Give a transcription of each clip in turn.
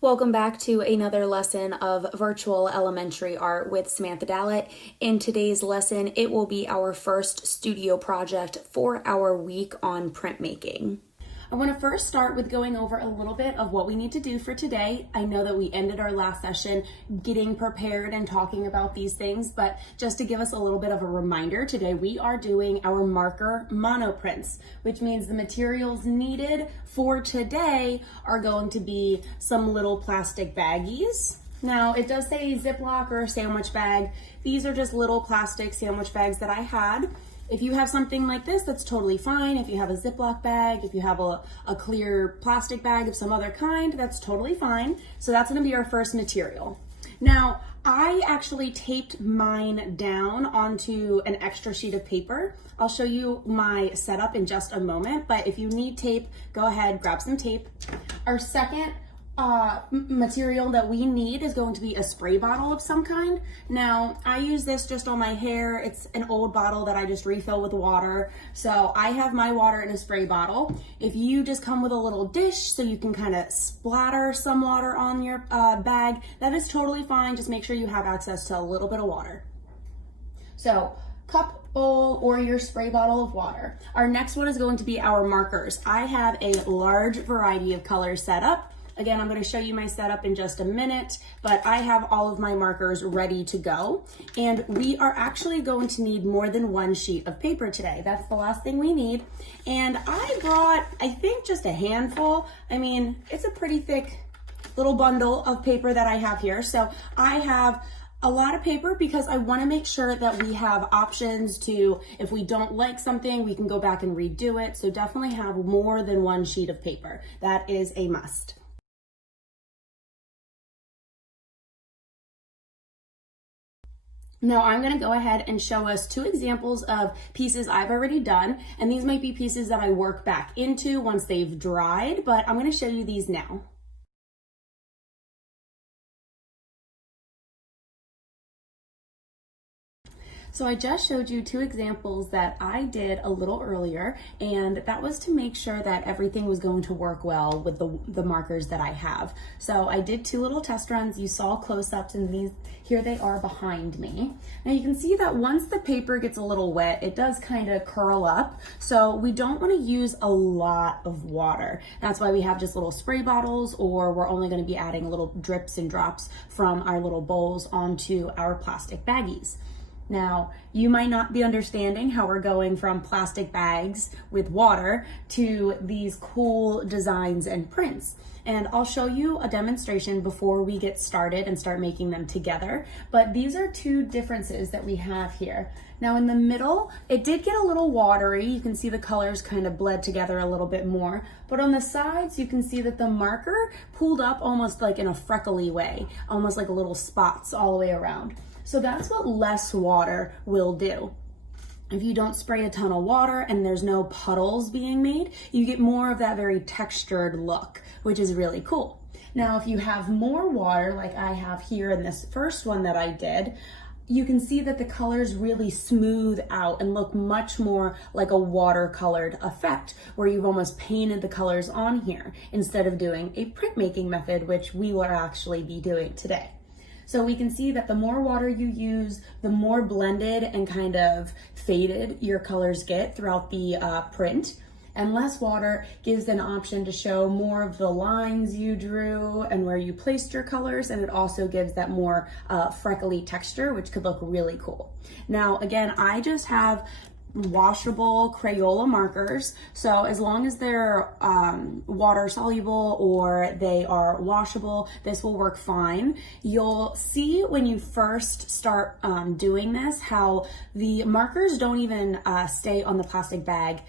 Welcome back to another lesson of virtual elementary art with Samantha Dallett. In today's lesson, it will be our first studio project for our week on printmaking. I want to first start with going over a little bit of what we need to do for today. I know that we ended our last session getting prepared and talking about these things, but just to give us a little bit of a reminder, today we are doing our marker monoprints, which means the materials needed for today are going to be some little plastic baggies. Now, it does say ziploc or sandwich bag. These are just little plastic sandwich bags that I had. If you have something like this, that's totally fine. If you have a Ziploc bag, if you have a clear plastic bag of some other kind, that's totally fine. So that's gonna be our first material. Now, I actually taped mine down onto an extra sheet of paper. I'll show you my setup in just a moment, but if you need tape, go ahead, grab some tape. Our second material that we need is going to be a spray bottle of some kind. Now, I use this just on my hair. It's an old bottle that I just refill with water. So I have my water in a spray bottle. If you just come with a little dish so you can kind of splatter some water on your bag, that is totally fine. Just make sure you have access to a little bit of water. So, cup, bowl, or your spray bottle of water. Our next one is going to be our markers. I have a large variety of colors set up. Again, I'm going to show you my setup in just a minute, but I have all of my markers ready to go. And we are actually going to need more than one sheet of paper today. That's the last thing we need. And I brought, I think, just a handful. I mean, it's a pretty thick little bundle of paper that I have here. So I have a lot of paper because I want to make sure that we have options to, if we don't like something, we can go back and redo it. So definitely have more than one sheet of paper. That is a must. Now I'm going to go ahead and show us two examples of pieces I've already done, and these might be pieces that I work back into once they've dried, but I'm going to show you these now. So I just showed you two examples that I did a little earlier, and that was to make sure that everything was going to work well with the markers that I have. So I did two little test runs. You saw close-ups, and here they are behind me. Now you can see that once the paper gets a little wet, it does kind of curl up. So we don't want to use a lot of water. That's why we have just little spray bottles, or we're only going to be adding little drips and drops from our little bowls onto our plastic baggies. Now, you might not be understanding how we're going from plastic bags with water to these cool designs and prints. And I'll show you a demonstration before we get started and start making them together. But these are two differences that we have here. Now in the middle, it did get a little watery. You can see the colors kind of bled together a little bit more. But on the sides, you can see that the marker pulled up almost like in a freckly way, almost like little spots all the way around. So that's what less water will do. If you don't spray a ton of water and there's no puddles being made, you get more of that very textured look, which is really cool. Now, if you have more water, like I have here in this first one that I did, you can see that the colors really smooth out and look much more like a watercolored effect, where you've almost painted the colors on here instead of doing a printmaking method, which we will actually be doing today. So we can see that the more water you use, the more blended and kind of faded your colors get throughout the print. And less water gives an option to show more of the lines you drew and where you placed your colors. And it also gives that more freckly texture, which could look really cool. Now, again, I just have washable Crayola markers. So as long as they're water soluble or they are washable, this will work fine. You'll see when you first start doing this how the markers don't even stay on the plastic bag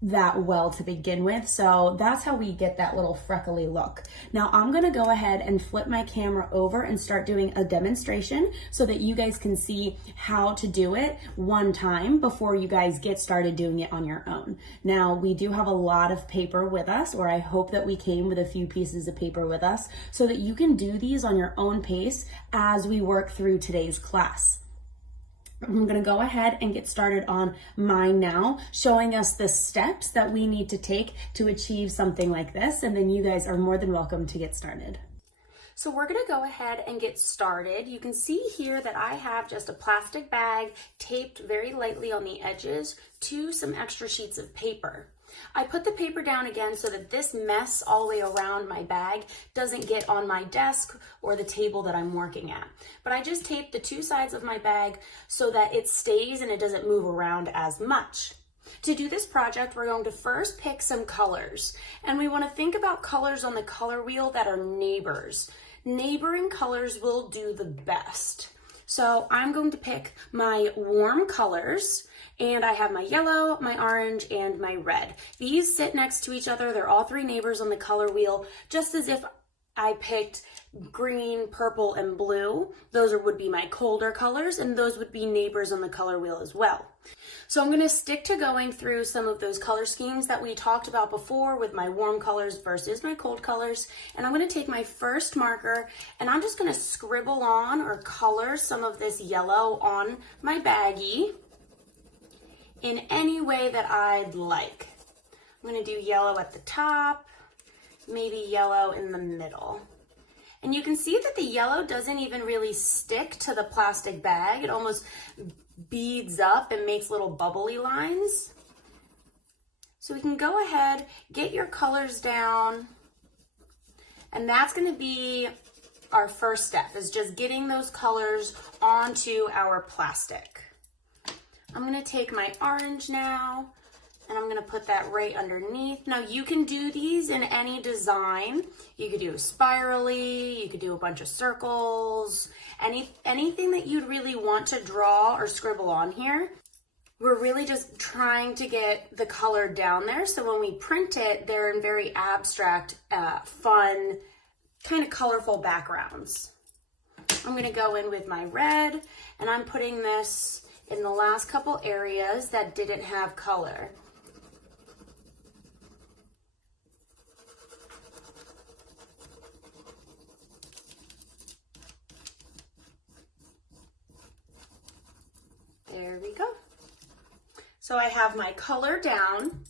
that well to begin with. So that's how we get that little freckly look. Now I'm gonna go ahead and flip my camera over and start doing a demonstration so that you guys can see how to do it one time before you guys get started doing it on your own. Now we do have a lot of paper with us, or I hope that we came with a few pieces of paper with us so that you can do these on your own pace as we work through today's class. I'm going to go ahead and get started on mine now, showing us the steps that we need to take to achieve something like this, and then you guys are more than welcome to get started. So we're gonna go ahead and get started. You can see here that I have just a plastic bag taped very lightly on the edges to some extra sheets of paper. I put the paper down again so that this mess all the way around my bag doesn't get on my desk or the table that I'm working at. But I just taped the two sides of my bag so that it stays and it doesn't move around as much. To do this project, we're going to first pick some colors, and we want to think about colors on the color wheel that are neighbors. Neighboring colors will do the best. So I'm going to pick my warm colors, and I have my yellow, my orange, and my red. These sit next to each other. They're all three neighbors on the color wheel, just as if I picked green, purple, and blue. Those would be my colder colors, and those would be neighbors on the color wheel as well. So I'm going to stick to going through some of those color schemes that we talked about before with my warm colors versus my cold colors. And I'm going to take my first marker and I'm just going to scribble on or color some of this yellow on my baggie in any way that I'd like. I'm going to do yellow at the top, maybe yellow in the middle. And you can see that the yellow doesn't even really stick to the plastic bag. It almost beads up and makes little bubbly lines. So we can go ahead, get your colors down, and that's going to be our first step, is just getting those colors onto our plastic. I'm going to take my orange now, and I'm going to put that right underneath. Now you can do these in any design. You could do a spirally, you could do a bunch of circles, anything that you'd really want to draw or scribble on here. We're really just trying to get the color down there, so when we print it, they're in very abstract, fun, kind of colorful backgrounds. I'm going to go in with my red, and I'm putting this in the last couple areas that didn't have color. There we go. So I have my color down.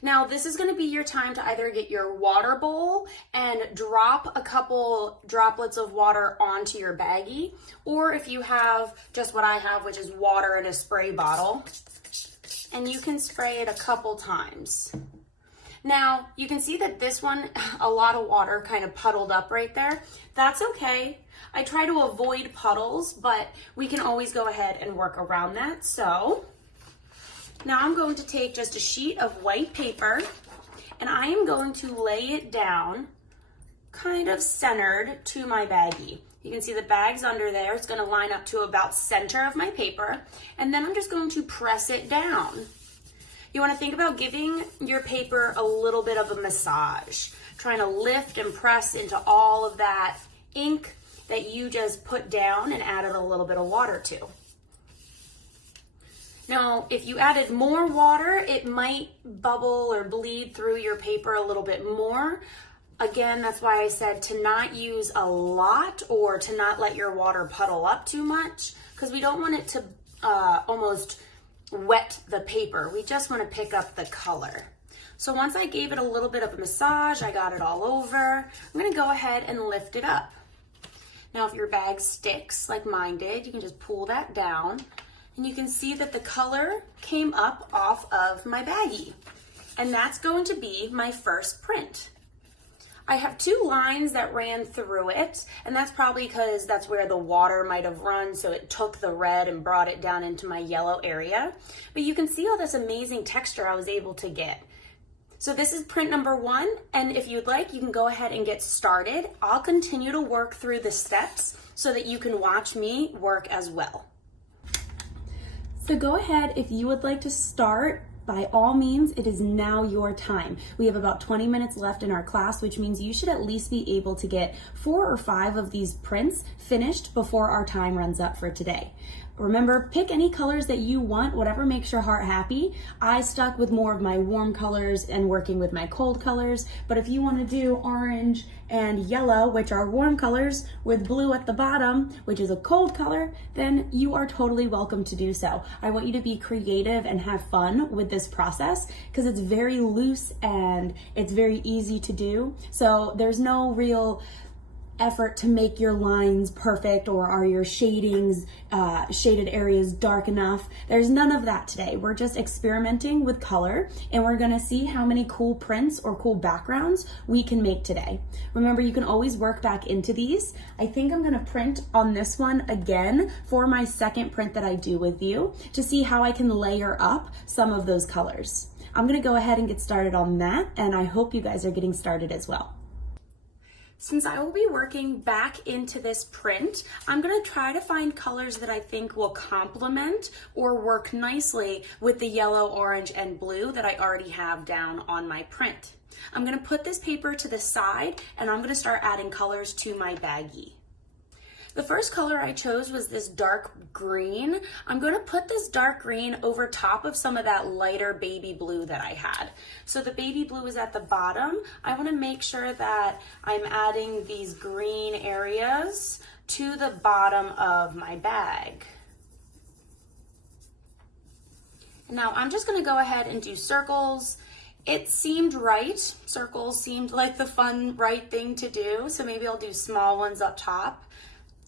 Now this is going to be your time to either get your water bowl and drop a couple droplets of water onto your baggie, or if you have just what I have, which is water in a spray bottle, and you can spray it a couple times. Now you can see that this one, a lot of water kind of puddled up right there. That's okay. I try to avoid puddles, but we can always go ahead and work around that. So now I'm going to take just a sheet of white paper, and I am going to lay it down kind of centered to my baggie. You can see the bag's under there. It's going to line up to about center of my paper, and then I'm just going to press it down. You want to think about giving your paper a little bit of a massage, trying to lift and press into all of that ink that you just put down and added a little bit of water to. Now, if you added more water, it might bubble or bleed through your paper a little bit more. Again, that's why I said to not use a lot or to not let your water puddle up too much, because we don't want it to almost wet the paper. We just want to pick up the color. So once I gave it a little bit of a massage, I got it all over, I'm going to go ahead and lift it up. Now, if your bag sticks like mine did, you can just pull that down, and you can see that the color came up off of my baggie. And that's going to be my first print. I have two lines that ran through it, and that's probably because that's where the water might have run, so it took the red and brought it down into my yellow area. But you can see all this amazing texture I was able to get. So this is print number 1, and if you'd like, you can go ahead and get started. I'll continue to work through the steps so that you can watch me work as well. So go ahead, if you would like to start, by all means, it is now your time. We have about 20 minutes left in our class, which means you should at least be able to get 4 or 5 of these prints finished before our time runs up for today. Remember, pick any colors that you want, whatever makes your heart happy. I stuck with more of my warm colors and working with my cold colors, but if you want to do orange and yellow, which are warm colors, with blue at the bottom, which is a cold color, then you are totally welcome to do so. I want you to be creative and have fun with this process because it's very loose and it's very easy to do. So there's no real effort to make your lines perfect, or are your shadings, shaded areas dark enough. There's none of that today. We're just experimenting with color, and we're gonna see how many cool prints or cool backgrounds we can make today. Remember, you can always work back into these. I think I'm gonna print on this one again for my second print that I do with you to see how I can layer up some of those colors. I'm gonna go ahead and get started on that, and I hope you guys are getting started as well. Since I will be working back into this print, I'm gonna try to find colors that I think will complement or work nicely with the yellow, orange, and blue that I already have down on my print. I'm gonna put this paper to the side, and I'm gonna start adding colors to my baggie. The first color I chose was this dark green. I'm gonna put this dark green over top of some of that lighter baby blue that I had. So the baby blue is at the bottom. I wanna make sure that I'm adding these green areas to the bottom of my bag. And now I'm just gonna go ahead and do circles. It seemed right. Circles seemed like the fun, right thing to do. So maybe I'll do small ones up top.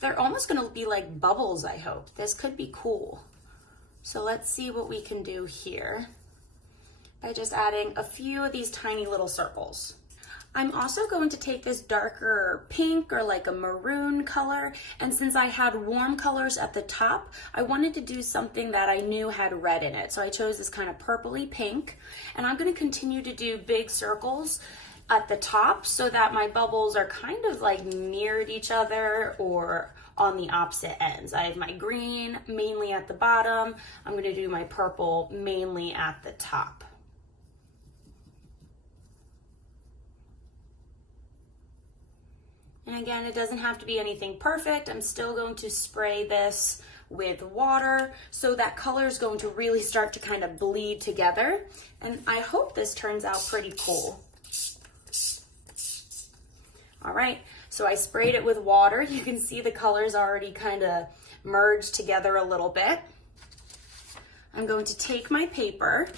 They're almost gonna be like bubbles, I hope. This could be cool. So let's see what we can do here by just adding a few of these tiny little circles. I'm also going to take this darker pink or like a maroon color, and since I had warm colors at the top, I wanted to do something that I knew had red in it. So I chose this kind of purpley pink, and I'm gonna continue to do big circles at the top so that my bubbles are kind of like near each other or on the opposite ends. I have my green mainly at the bottom. I'm gonna do my purple mainly at the top. And again, it doesn't have to be anything perfect. I'm still going to spray this with water so that color is going to really start to kind of bleed together. And I hope this turns out pretty cool. All right, so I sprayed it with water. You can see the colors already kind of merged together a little bit. I'm going to take my paper,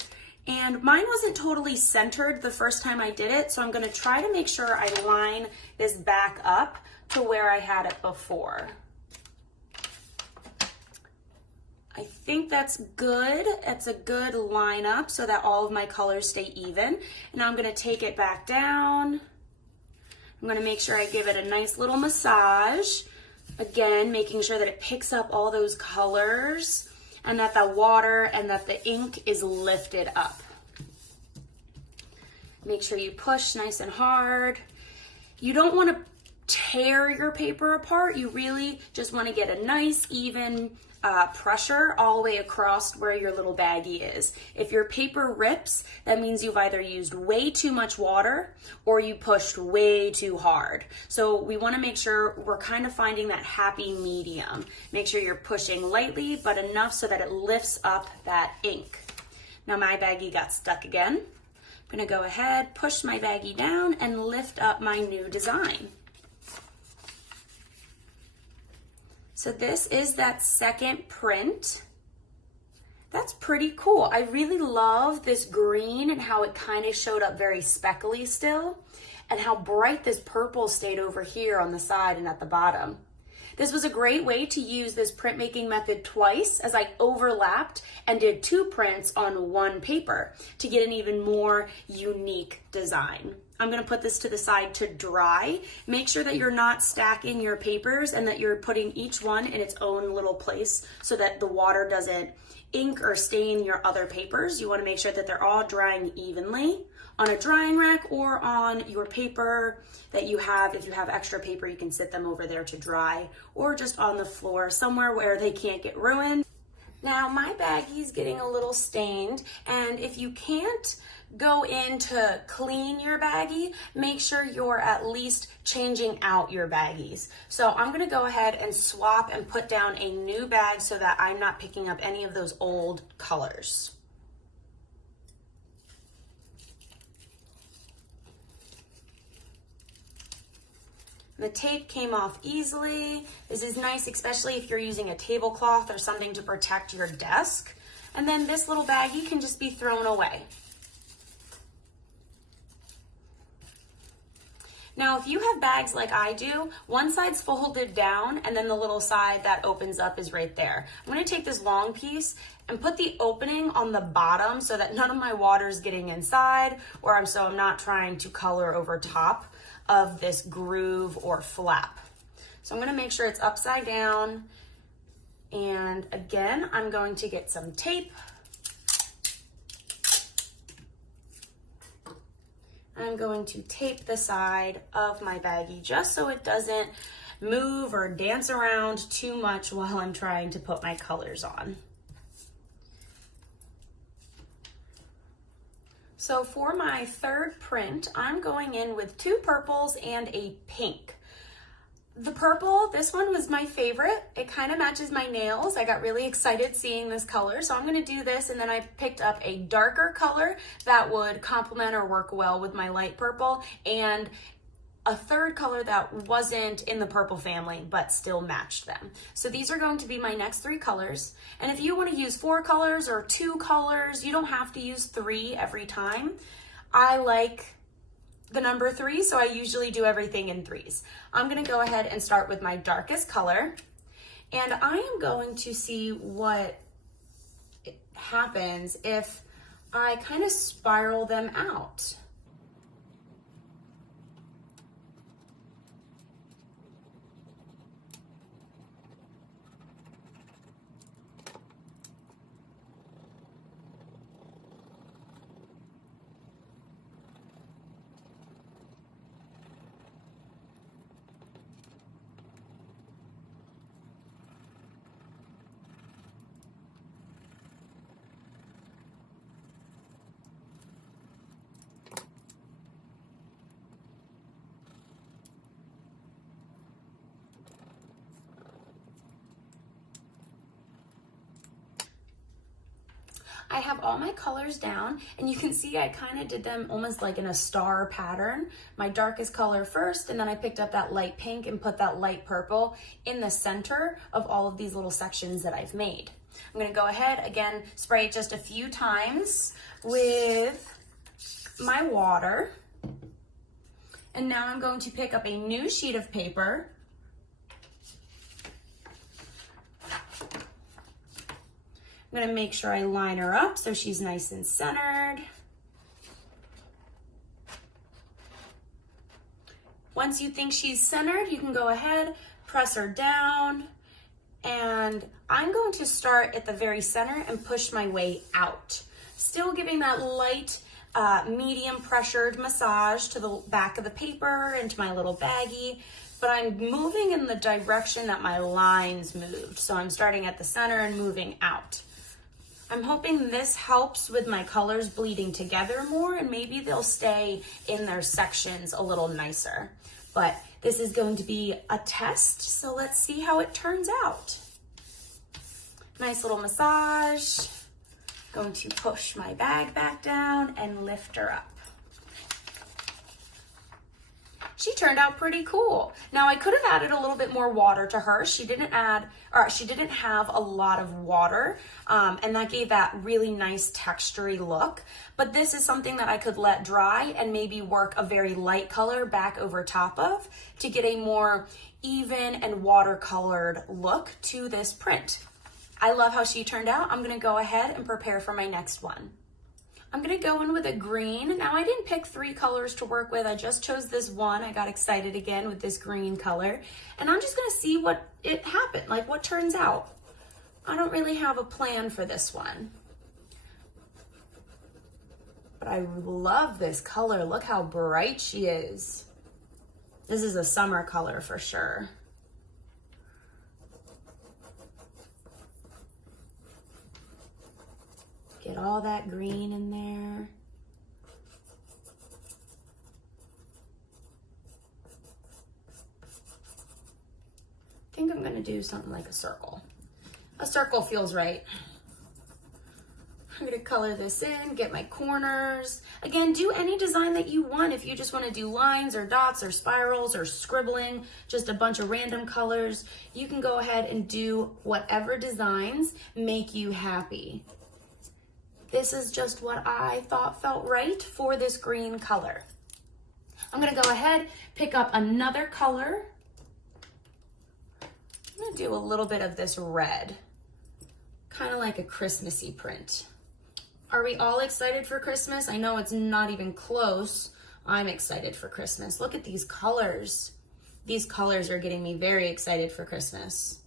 and mine wasn't totally centered the first time I did it, so I'm gonna try to make sure I line this back up to where I had it before. I think that's good. It's a good lineup so that all of my colors stay even. And now I'm gonna take it back down. I'm gonna make sure I give it a nice little massage. Again, making sure that it picks up all those colors and that the water and that the ink is lifted up. Make sure you push nice and hard. You don't wanna tear your paper apart. You really just wanna get a nice, even pressure all the way across where your little baggie is. If your paper rips, that means you've either used way too much water or you pushed way too hard. So we want to make sure we're kind of finding that happy medium. Make sure you're pushing lightly, but enough so that it lifts up that ink. Now my baggie got stuck again. I'm going to go ahead, push my baggie down, and lift up my new design. So this is that second print. That's pretty cool. I really love this green and how it kind of showed up very speckly still, and how bright this purple stayed over here on the side and at the bottom. This was a great way to use this printmaking method twice, as I overlapped and did two prints on one paper to get an even more unique design. I'm gonna put this to the side to dry. Make sure that you're not stacking your papers and that you're putting each one in its own little place so that the water doesn't ink or stain your other papers. You wanna make sure that they're all drying evenly on a drying rack or on your paper that you have. If you have extra paper, you can sit them over there to dry, or just on the floor somewhere where they can't get ruined. Now my baggie's getting a little stained, and if you can't go in to clean your baggie, make sure you're at least changing out your baggies. So I'm gonna go ahead and swap and put down a new bag so that I'm not picking up any of those old colors. The tape came off easily. This is nice, especially if you're using a tablecloth or something to protect your desk. And then this little baggie can just be thrown away. Now, if you have bags like I do, one side's folded down and then the little side that opens up is right there. I'm gonna take this long piece and put the opening on the bottom so that none of my water is getting inside, so I'm not trying to color over top of this groove or flap. So I'm gonna make sure it's upside down. And again, I'm going to get some tape. I'm going to tape the side of my baggie just so it doesn't move or dance around too much while I'm trying to put my colors on. So for my third print, I'm going in with 2 purples and a pink. The purple, this one was my favorite. It kind of matches my nails. I got really excited seeing this color, so I'm gonna do this, and then I picked up a darker color that would complement or work well with my light purple, and a third color that wasn't in the purple family but still matched them. So these are going to be my next 3 colors. And if you want to use 4 colors or 2 colors, you don't have to use 3 every time. I like the number 3, so I usually do everything in 3s. I'm gonna go ahead and start with my darkest color, and I am going to see what happens if I kind of spiral them out. I have all my colors down, and you can see I kind of did them almost like in a star pattern. My darkest color first, and then I picked up that light pink and put that light purple in the center of all of these little sections that I've made. I'm gonna go ahead, again, spray it just a few times with my water. And now I'm going to pick up a new sheet of paper. I'm gonna make sure I line her up so she's nice and centered. Once you think she's centered, you can go ahead, press her down, and I'm going to start at the very center and push my way out. Still giving that light, medium pressured massage to the back of the paper and to my little baggie, but I'm moving in the direction that my lines moved. So I'm starting at the center and moving out. I'm hoping this helps with my colors bleeding together more, and maybe they'll stay in their sections a little nicer. But this is going to be a test, so let's see how it turns out. Nice little massage. Going to push my bag back down and lift her up. She turned out pretty cool. Now I could have added a little bit more water to her. She didn't have a lot of water, and that gave that really nice textury look. But this is something that I could let dry and maybe work a very light color back over top of to get a more even and watercolored look to this print. I love how she turned out. I'm gonna go ahead and prepare for my next one. I'm gonna go in with a green. Now I didn't pick 3 colors to work with, I just chose this one. I got excited again with this green color. And I'm just gonna see what it happened, like what turns out. I don't really have a plan for this one. But I love this color, look how bright she is. This is a summer color for sure. Get all that green in there. I think I'm gonna do something like a circle. A circle feels right. I'm gonna color this in, get my corners. Again, do any design that you want. If you just wanna do lines or dots or spirals or scribbling, just a bunch of random colors, you can go ahead and do whatever designs make you happy. This is just what I thought felt right for this green color. I'm gonna go ahead, pick up another color. I'm gonna do a little bit of this red, kind of like a Christmassy print. Are we all excited for Christmas? I know it's not even close. I'm excited for Christmas. Look at these colors. These colors are getting me very excited for Christmas.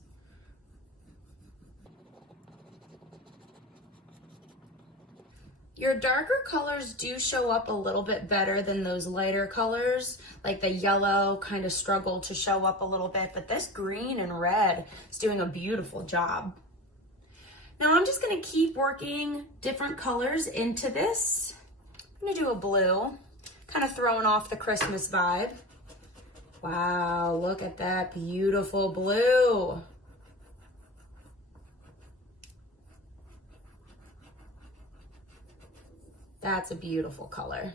Your darker colors do show up a little bit better than those lighter colors, like the yellow kind of struggle to show up a little bit, but this green and red is doing a beautiful job. Now I'm just gonna keep working different colors into this. I'm gonna do a blue, kind of throwing off the Christmas vibe. Wow, look at that beautiful blue. That's a beautiful color.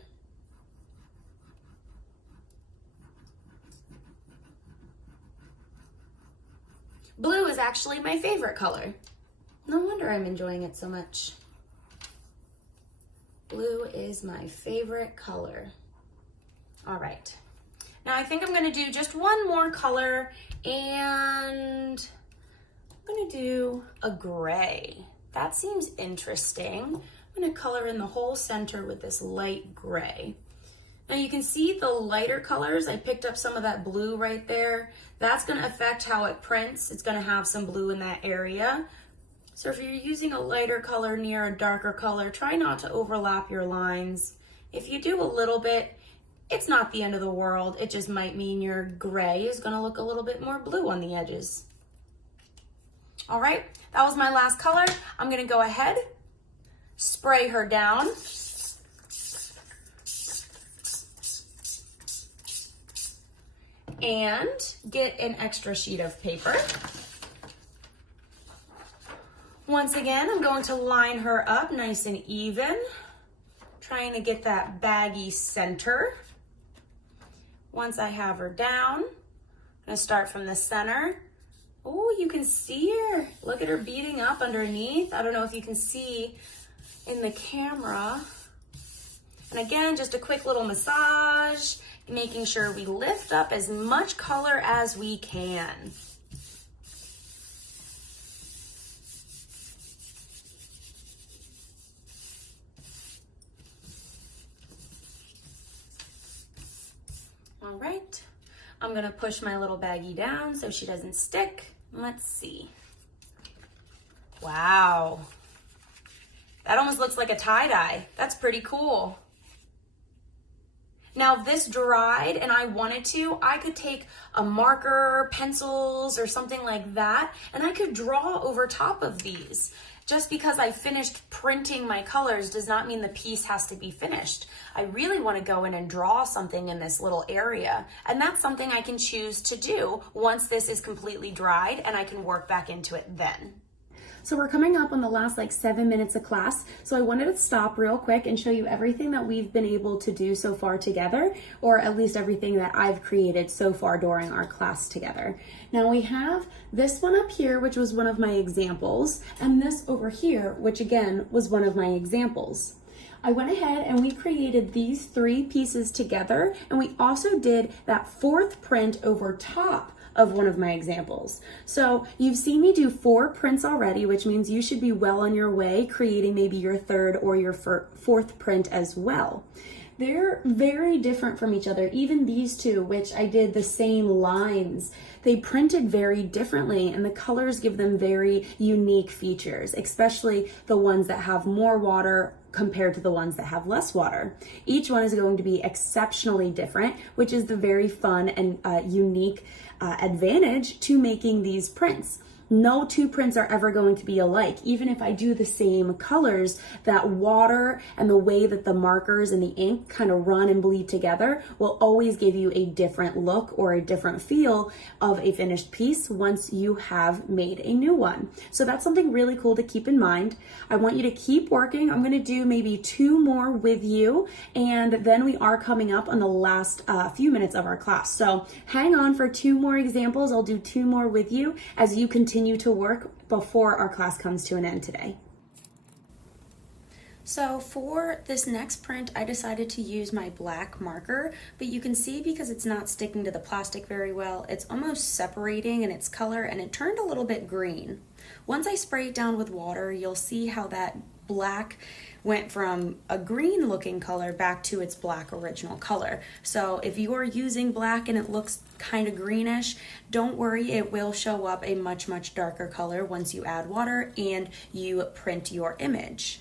Blue is actually my favorite color. No wonder I'm enjoying it so much. Blue is my favorite color. All right. Now I think I'm gonna do just one more color, and I'm gonna do a gray. That seems interesting. I'm gonna color in the whole center with this light gray. Now you can see the lighter colors. I picked up some of that blue right there. That's gonna affect how it prints. It's gonna have some blue in that area. So if you're using a lighter color near a darker color, try not to overlap your lines. If you do a little bit, it's not the end of the world. It just might mean your gray is gonna look a little bit more blue on the edges. All right, that was my last color. I'm gonna go ahead, spray her down. And get an extra sheet of paper. Once again, I'm going to line her up nice and even, trying to get that baggy center. Once I have her down, I'm gonna start from the center. Oh, you can see her. Look at her beading up underneath. I don't know if you can see in the camera. And again, just a quick little massage, making sure we lift up as much color as we can. All right, I'm gonna push my little baggie down so she doesn't stick. Let's see. Wow. That almost looks like a tie-dye. That's pretty cool. Now, if this dried and I wanted to, I could take a marker, pencils, or something like that, and I could draw over top of these. Just because I finished printing my colors does not mean the piece has to be finished. I really want to go in and draw something in this little area, and that's something I can choose to do once this is completely dried, and I can work back into it then. So we're coming up on the last 7 minutes of class, so I wanted to stop real quick and show you everything that we've been able to do so far together, or at least everything that I've created so far during our class together. Now we have this one up here, which was one of my examples, and this over here, which again was one of my examples. I went ahead and we created these 3 pieces together, and we also did that 4th print over top of one of my examples. So you've seen me do 4 prints already, which means you should be well on your way creating maybe your 3rd or your 4th print as well. They're very different from each other. Even these 2, which I did the same lines, they printed very differently, and the colors give them very unique features, especially the ones that have more water compared to the ones that have less water. Each one is going to be exceptionally different, which is the very fun and unique advantage to making these prints. No 2 prints are ever going to be alike. Even if I do the same colors, that water and the way that the markers and the ink kind of run and bleed together will always give you a different look or a different feel of a finished piece once you have made a new one. So that's something really cool to keep in mind. I want you to keep working. I'm gonna do maybe 2 more with you, and then we are coming up on the last few minutes of our class. So hang on for 2 more examples. I'll do 2 more with you as you continue to work before our class comes to an end today. So for this next print, I decided to use my black marker, but you can see because it's not sticking to the plastic very well, it's almost separating in its color and it turned a little bit green. Once I spray it down with water, you'll see how that black went from a green looking color back to its black original color. So if you are using black and it looks kind of greenish, don't worry, it will show up a much, much darker color once you add water and you print your image.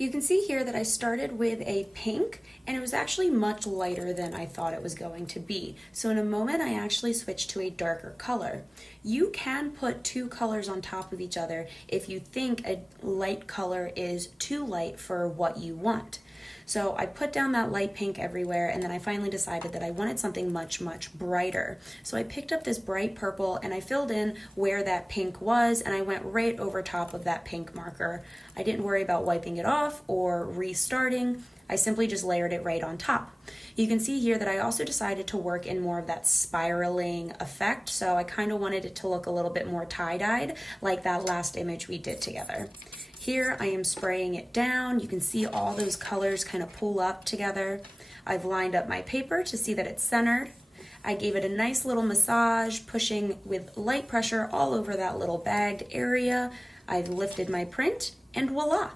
You can see here that I started with a pink and it was actually much lighter than I thought it was going to be. So in a moment I actually switched to a darker color. You can put two colors on top of each other if you think a light color is too light for what you want. So I put down that light pink everywhere and then I finally decided that I wanted something much, much brighter. So I picked up this bright purple and I filled in where that pink was and I went right over top of that pink marker. I didn't worry about wiping it off or restarting. I simply just layered it right on top. You can see here that I also decided to work in more of that spiraling effect. So I kind of wanted it to look a little bit more tie-dyed like that last image we did together. Here I am spraying it down. You can see all those colors kind of pull up together. I've lined up my paper to see that it's centered. I gave it a nice little massage, pushing with light pressure all over that little bagged area. I've lifted my print and voila!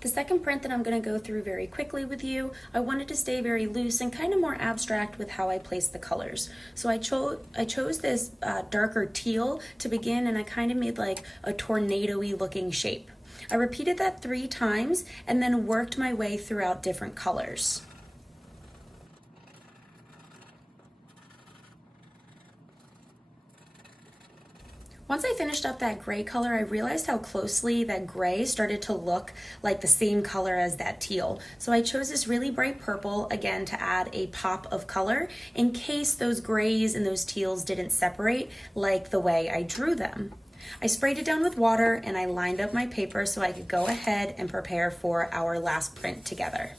The second print that I'm going to go through very quickly with you, I wanted to stay very loose and kind of more abstract with how I place the colors. So I chose this darker teal to begin and I kind of made like a tornado-y looking shape. I repeated that 3 times and then worked my way throughout different colors. Once I finished up that gray color, I realized how closely that gray started to look like the same color as that teal. So I chose this really bright purple, again, to add a pop of color in case those grays and those teals didn't separate like the way I drew them. I sprayed it down with water and I lined up my paper so I could go ahead and prepare for our last print together.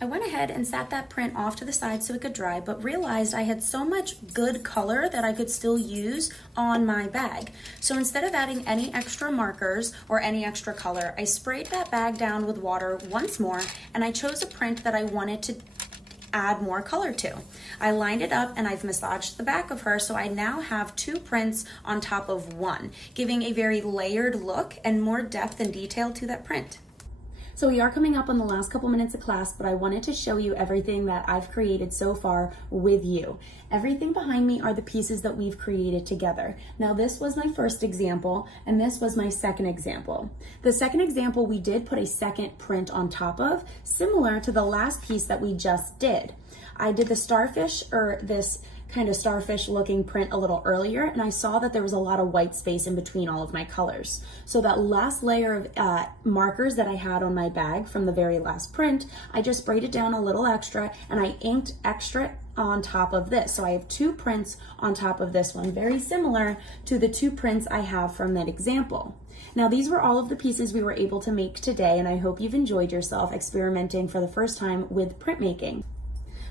I went ahead and sat that print off to the side so it could dry, but realized I had so much good color that I could still use on my bag. So instead of adding any extra markers or any extra color, I sprayed that bag down with water once more and I chose a print that I wanted to add more color to. I lined it up and I've massaged the back of her, so I now have 2 prints on top of one, giving a very layered look and more depth and detail to that print. So we are coming up on the last couple minutes of class, but I wanted to show you everything that I've created so far with you. Everything behind me are the pieces that we've created together. Now this was my first example, and this was my second example. The second example we did put a second print on top of, similar to the last piece that we just did. I did the starfish, or this kind of starfish looking print a little earlier, and I saw that there was a lot of white space in between all of my colors. So that last layer of markers that I had on my bag from the very last print, I just sprayed it down a little extra and I inked extra on top of this. So I have 2 prints on top of this one, very similar to the 2 prints I have from that example. Now these were all of the pieces we were able to make today, and I hope you've enjoyed yourself experimenting for the first time with printmaking.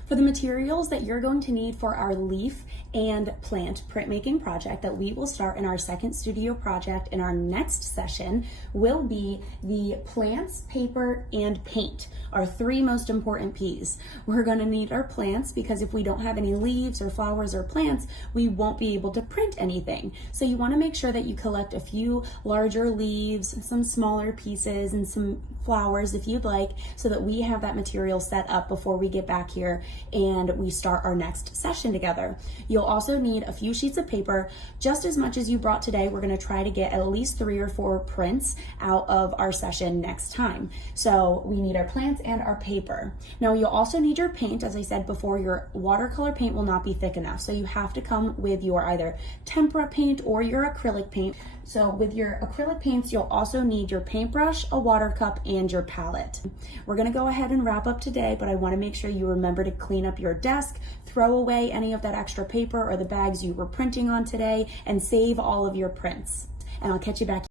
For the materials that you're going to need for our leaf and plant printmaking project that we will start in our second studio project in our next session will be the plants, paper, and paint, our 3 most important P's. We're going to need our plants because if we don't have any leaves or flowers or plants, we won't be able to print anything. So you want to make sure that you collect a few larger leaves, some smaller pieces, and some flowers if you'd like, so that we have that material set up before we get back here and we start our next session together. You'll also need a few sheets of paper, just as much as you brought today. We're gonna try to get at least 3 or 4 prints out of our session next time. So we need our plants and our paper. Now you'll also need your paint. As I said before, your watercolor paint will not be thick enough. So you have to come with your either tempera paint or your acrylic paint. So with your acrylic paints, you'll also need your paintbrush, a water cup, and your palette. We're gonna go ahead and wrap up today, but I wanna make sure you remember to clean up your desk, throw away any of that extra paper or the bags you were printing on today, and save all of your prints. And I'll catch you back